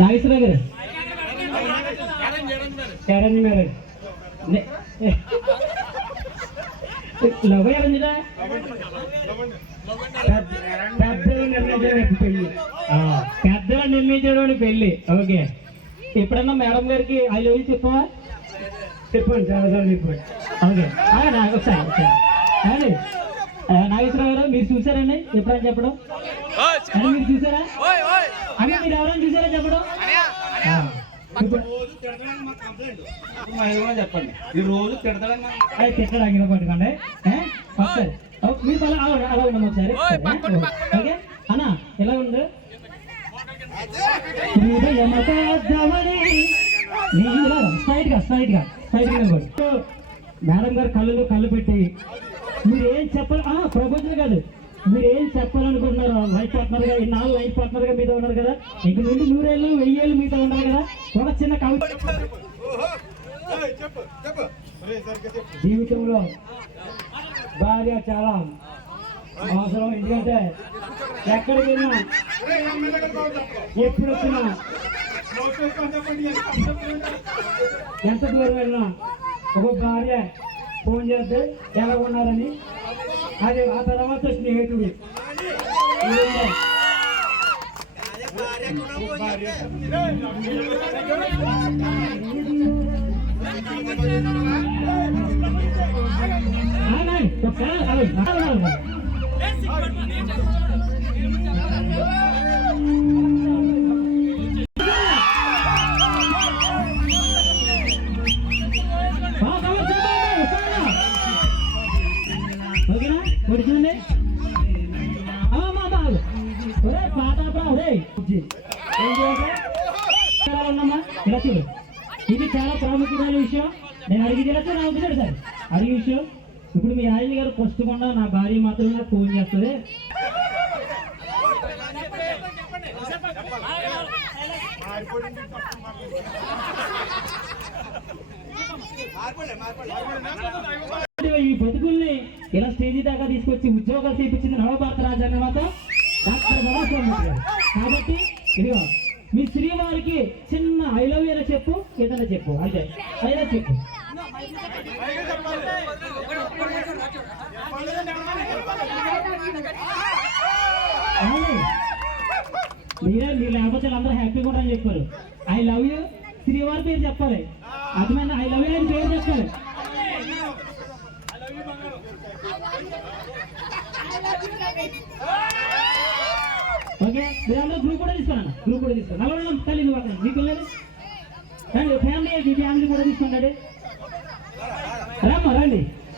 నాగేశ్వరరావు గారు arrange marriage love అరేంజ్డా పెద్దగా నిర్ణయించడం పెళ్ళి. ఓకే, ఎప్పుడన్నా మేడం గారికి ఐ లవ్ యూ చెప్పవా? చెప్పండి, చాలాసార్లు చెప్పండి. ఓకే, నాకు ఒకసారి అండి నాగేశ్వరరావు గారు మీరు చూసారండి ఎప్పుడైనా చెప్పడం? అని మీరు చూసారా? అని మీరు ఎవరైనా చూసారా చెప్పడం? చెప్పండి, ఈ రోజు తిడతాడని తిట్టడానికి పట్టుకోండి ఒకసారి. మీరు అలా ఉండము ఒకసారి. ఓకే అన్నా, ఎలా ఉంది? మేడం గారు కళ్ళు పెట్టి మీరు ఏం చెప్పాలి? ప్రపోజల్ కాదు, మీరు ఏం చెప్పాలనుకుంటున్నారు? లైఫ్ పార్ట్నర్ గా ఇన్నాళ్ళు లైఫ్ పార్ట్నర్ గా మీతో ఉన్నారు కదా, ఇంక నుండి 100 ఏళ్ళు 1000 ఏళ్ళు మీతో ఉన్నారు కదా, ఒక చిన్న కవిత. జీవితంలో భార్య చాలా అవసరం. ఎందుకంటే ఎక్కడికి వెళ్ళినా ఎప్పుడు వచ్చినా ఎంత దూరం వెళ్ళినా ఒక భార్య ఫోన్ చేస్తే ఎలా ఉన్నారని, అది ఆ తర్వాత స్నేహితుడు. చూడండి ఇలా చూడు, ఇది చాలా ప్రాముఖ్యమైన విషయం. నేను అడిగి తెలిస్తే నాకు తెలుసు సార్ అడిగే విషయం. ఇప్పుడు మీ ఆయన గారు ఫస్ట్ కొన్నా నా భార్య మాత్రమే నాకు ఫోన్ చేస్తుంది. ఈ బతుకుల్ని ఇలా స్టేజీ దాకా తీసుకొచ్చి ఉద్యోగాలు చేయించింది నవభారత రాజ్యాంగం డాక్టర్ బాబాసాహెబ్ అంబేద్కర్. కాబట్టి ఇదిగో మీ శ్రీవారికి చిన్న ఐ లవ్ యూ చెప్పు, ఏదైనా చెప్పు, అయితే అయినా చెప్పు. మీరు లేకపోతే అందరూ హ్యాపీగా ఉంటారని చెప్పారు. ఐ లవ్ యూ శ్రీవారి పేరు చెప్పాలి, అర్థమైనా? ఐ లవ్ యూ అని పేరు చెప్పాలి. ఓకే, మీరు అందరూ గ్రూప్ కూడా తీసుకోండి. నలభై తల్లి మీ పిల్లలు ఫ్యామిలీ కూడా తీసుకోండి. రమ్మా రండి.